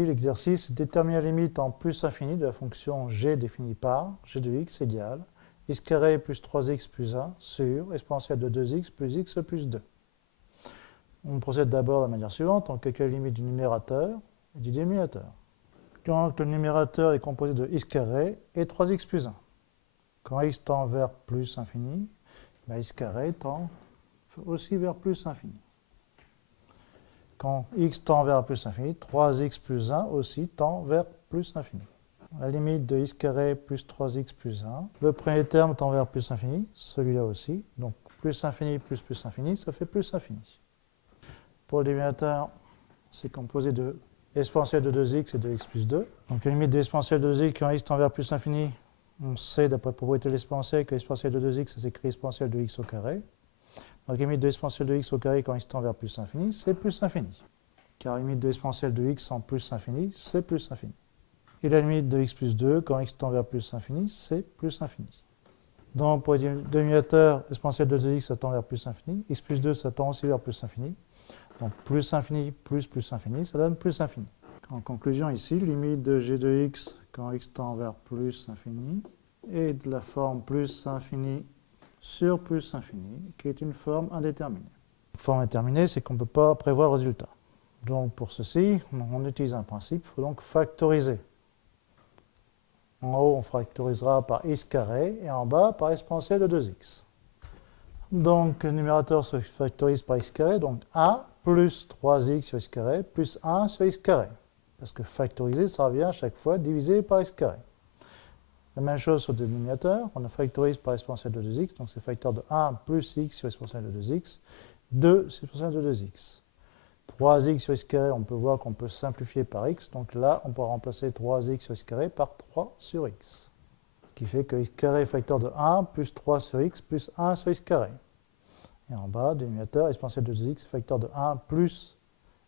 ici, l'exercice c'est déterminer la limite en plus infini de la fonction g définie par g de x égale x carré plus 3x plus 1 sur exponentielle de 2x plus x plus 2. On procède d'abord de la manière suivante, on calcule la limite du numérateur et du dénominateur. Quand le numérateur est composé de x carré et 3x plus 1. Quand x tend vers plus infini, x carré tend aussi vers plus infini. Quand x tend vers plus infini, 3x plus 1 aussi tend vers plus infini. La limite de x carré plus 3x plus 1. Le premier terme tend vers plus infini, celui-là aussi. Donc plus infini plus plus infini, ça fait plus infini. Pour le dénominateur, c'est composé de exponentielle de 2x et de x plus 2. Donc la limite de l'exponentielle de 2x quand x tend vers plus infini, on sait d'après la propriété de l'exponentielle que l'exponentielle de 2x, ça s'écrit exponentielle de x au carré. Donc la limite de l'exponentielle de x au carré quand x tend vers plus infini, c'est plus infini. Car la limite de l'exponentielle de x en plus infini, c'est plus infini. Et la limite de x plus 2 quand x tend vers plus infini, c'est plus infini. Donc pour le dénominateur, exponentielle de 2x, ça tend vers plus infini. X plus 2, ça tend aussi vers plus infini. Donc plus infini plus plus infini, ça donne plus infini. En conclusion ici, limite de g de x quand x tend vers plus infini est de la forme plus infini sur plus infini, qui est une forme indéterminée. Une forme indéterminée, c'est qu'on ne peut pas prévoir le résultat. Donc pour ceci, on utilise un principe, il faut donc factoriser. En haut, on factorisera par x carré et en bas par exponentielle de 2x. Donc le numérateur se factorise par x carré, donc 1 plus 3x sur x carré plus 1 sur x carré. Parce que factoriser, ça revient à chaque fois divisé par x carré. La même chose sur le dénominateur, on le factorise par exponentielle de 2x, donc c'est facteur de 1 plus x sur exponentielle de 2x, 2 sur exponentielle de 2x. 3x sur x carré, on peut voir qu'on peut simplifier par x, donc là, on pourra remplacer 3x sur x carré par 3 sur x. Ce qui fait que x carré est facteur de 1 plus 3 sur x plus 1 sur x carré. Et en bas, dénominateur, exponentielle de 2x, facteur de 1 plus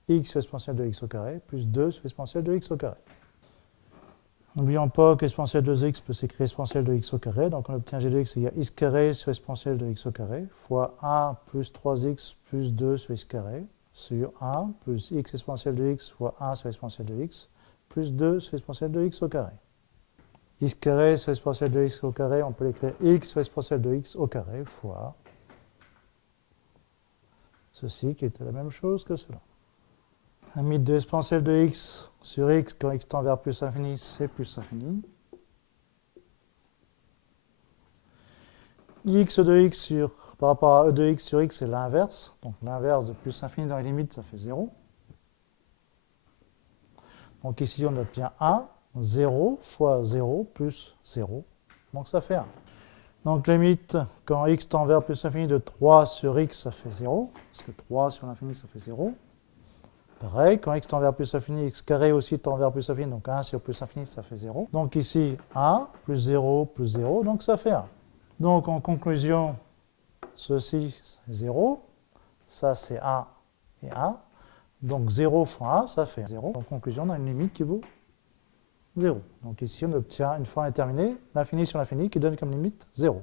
x sur exponentielle de x au carré, plus 2 sur exponentielle de x au carré. N'oublions pas que l'exponentielle de 2x peut s'écrire exponentielle de x au carré, donc on obtient g de x égale x carré sur exponentielle de x au carré, fois 1 plus 3x plus 2 sur x carré, sur 1 plus x exponentielle de x fois 1 sur exponentielle de x, plus 2 sur exponentielle de x au carré. X carré sur exponentielle de x au carré, on peut l'écrire x sur exponentielle de x au carré fois ceci qui était la même chose que cela. La limite de l'exponentielle de x sur x quand x tend vers plus infini, c'est plus infini. X de x par rapport à e de x sur x, c'est l'inverse. Donc l'inverse de plus infini dans les limites, ça fait 0. Donc ici, on obtient 1, 0 fois 0 plus 0. Donc ça fait 1. Donc limite, quand x tend vers plus infini de 3 sur x, ça fait 0. Parce que 3 sur l'infini, ça fait 0. Pareil, quand x tend vers plus infini, x carré aussi tend vers plus infini, donc 1 sur plus infini, ça fait 0. Donc ici, 1 plus 0 plus 0, donc ça fait 1. Donc en conclusion, ceci c'est 0, ça c'est 1 et 1. Donc 0 fois 1, ça fait 0. En conclusion, on a une limite qui vaut 0. Donc ici, on obtient une forme indéterminée, l'infini sur l'infini, qui donne comme limite 0.